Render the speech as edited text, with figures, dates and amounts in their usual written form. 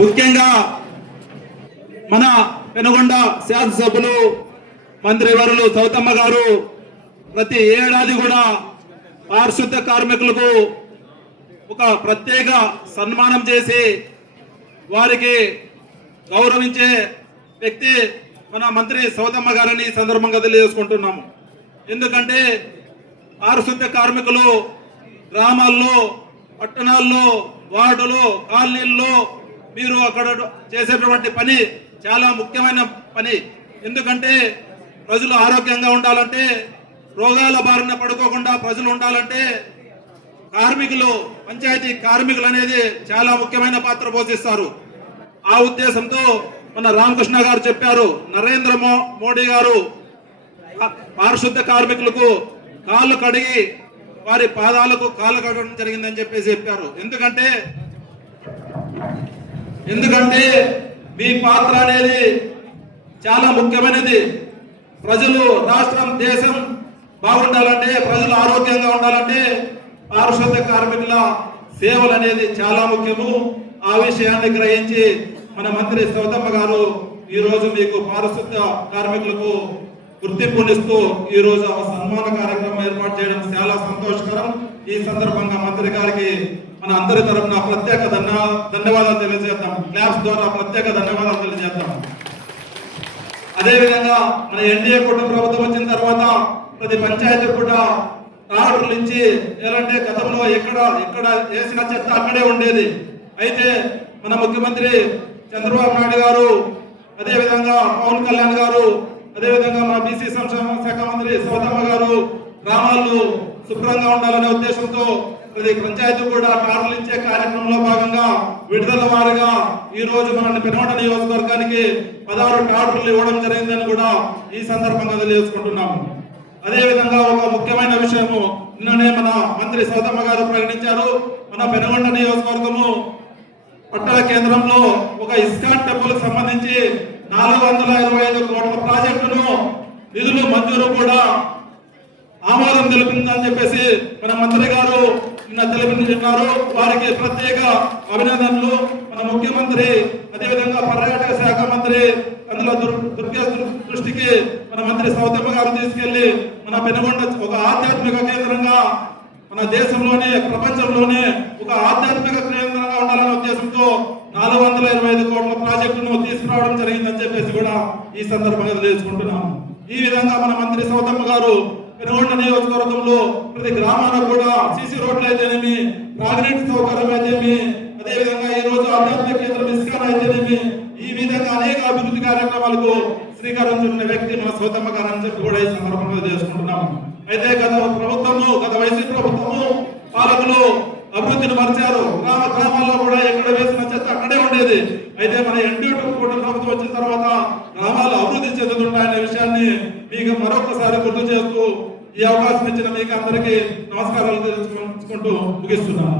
ముఖ్యంగా మన పెనుగొండ శాసనసభ్యులు మంత్రివర్యులు సౌతమ్మ గారు ప్రతి ఏడాది కూడా పారిశుద్ధ కార్మికులకు ఒక ప్రత్యేక సన్మానం చేసి వారికి గౌరవించే వ్యక్తి మన మంత్రి సౌతమ్మ గారిని ఈ సందర్భంగా తెలియజేసుకుంటున్నాము. ఎందుకంటే పారిశుద్ధ కార్మికులు గ్రామాల్లో, పట్టణాల్లో, వార్డులో, కాలనీల్లో మీరు అక్కడ చేసేటువంటి పని చాలా ముఖ్యమైన పని. ఎందుకంటే ప్రజలు ఆరోగ్యంగా ఉండాలంటే, రోగాల బారిన పడుకోకుండా ప్రజలు ఉండాలంటే కార్మికులు, పంచాయతీ కార్మికులు అనేది చాలా ముఖ్యమైన పాత్ర పోషిస్తారు. ఆ ఉద్దేశంతో మన రామకృష్ణ గారు చెప్పారు, నరేంద్ర మోడీ గారు పారిశుద్ధ కార్మికులకు కాళ్ళు కడిగి వారి పాదాలకు కాళ్ళు కడగడం జరిగిందని చెప్పారు. ఎందుకంటే మీ పాత్ర అనేది చాలా ముఖ్యమైనది. ప్రజలు, రాష్ట్రం, దేశం బాగుండాలంటే, ప్రజలు ఆరోగ్యంగా ఉండాలంటే పారిశుద్ధ కార్మికుల సేవలు అనేది చాలా ముఖ్యము. ఆ విషయాన్ని గ్రహించి మన మంత్రి సౌతమ్మ గారు ఈ రోజు మీకు పారిశుద్ధ కార్మికులకు గుర్తింపునిస్తూ ఈ రోజు సన్మాన కార్యక్రమం ఏర్పాటు చేయడం చాలా సంతోషకరం. ఈ సందర్భంగా మంత్రి గారికి మన అందరి తరఫున ప్రత్యేక ధన్యవాదాలు తెలియజేద్దాం. క్లాప్స్ ద్వారా ప్రత్యేక ధన్యవాదాలు తెలియజేద్దాం. అదేవిధంగా మన ఎన్డీఏ కూటమి ప్రభుత్వం వచ్చిన తర్వాత ప్రతి పంచాయతీ కూడా ట్రాక్టర్లు ఇచ్చి, ఎలాంటి గతంలో ఎక్కడ వేసిన చెత్త అక్కడే ఉండేది. అయితే మన ముఖ్యమంత్రి చంద్రబాబు నాయుడు గారు, అదేవిధంగా పవన్ కళ్యాణ్ గారు, అదేవిధంగా మన బీసీ సంక్షేమ శాఖ మంత్రి సౌతమ్మ గారు గ్రామాలు శుభ్రంగా ఉండాలనే ఉద్దేశంతో ప్రతి పంచాయతీ కూడా ట్రాక్టర్లు ఇచ్చే కార్యక్రమంలో భాగంగా విడుదల వారిగా ఈ రోజు మన పెనుగొండ నియోజకవర్గానికి 16 ట్రాక్టర్లు ఇవ్వడం జరిగిందని కూడా ఈ సందర్భంగా తెలియజేసుకుంటున్నాము. అదేవిధంగా ఒక ముఖ్యమైన విషయము నిన్ననే మన మంత్రి సౌతమ్మ గారు ప్రకటించారు. మన పెనుగొండ నియోజకవర్గము పట్టణ కేంద్రంలో ఒక ఇస్కాన్ టెంపుల్ సంబంధించి 425 కోట్ల ప్రాజెక్టును నిధులు మంజూరు కూడా ఆమోదం తెలిపిందని చెప్పేసి మన మంత్రి గారు నిన్న తెలిపినారు. వారికి ప్రత్యేక అభినందనలు. మన ముఖ్యమంత్రి, అదేవిధంగా పర్యాటక శాఖ మంత్రి అందులో దుర్గేష్ దృష్టికి మన మంత్రి సౌతమ్మ గారు తీసుకెళ్లి మన పెనుగొండ ఒక ఆధ్యాత్మిక కేంద్రంగా, మన దేశంలోనే, ప్రపంచంలోనే ఒక ఆధ్యాత్మిక కేంద్రంగా ఉండాలనే ఉద్దేశంతో 425 కోట్ల ప్రాజెక్టును తీసుకురావడం జరిగిందని చెప్పేసి కూడా ఈ సందర్భంగా తెలియజేసుకుంటున్నాము. ఈ విధంగా మన మంత్రి సౌతమ్మ గారు పెనుగొండ నియోజకవర్గంలో ప్రతి గ్రామాలకు కూడా సీసీ రోడ్లు అయితేనేమి, త్రాగునీటి సౌకర్యం అయితేనేమి, అదేవిధంగా ఈ రోజు ఆధ్యాత్మిక కేంద్రం ఇస్కాన్ అయితేనేమి, ఈ విధంగా అనేక అభివృద్ధి కార్యక్రమాలకు శ్రీకారం చుట్టిన వ్యక్తి మన సౌతమ్మ గారు అని చెప్పి కూడా ఈ సందర్భంగా చేసుకుంటున్నాము. అయితే గత వైసీపీ ప్రభుత్వము పాలకులు అభివృద్ధిని మర్చారు. గ్రామాల్లో కూడా ఎక్కడ వేసిన చెత్త అక్కడే ఉండేది. అయితే మన ఎన్డీఏ కూటమి ప్రభుత్వం వచ్చిన తర్వాత గ్రామాలు అభివృద్ధి చెందుతున్నాయనే విషయాన్ని మీకు మరొకసారి గుర్తు చేస్తూ ఈ అవకాశం ఇచ్చిన మీకు అందరికీ నమస్కారాలు తెలుసుకుంటూ ముగిస్తున్నాను.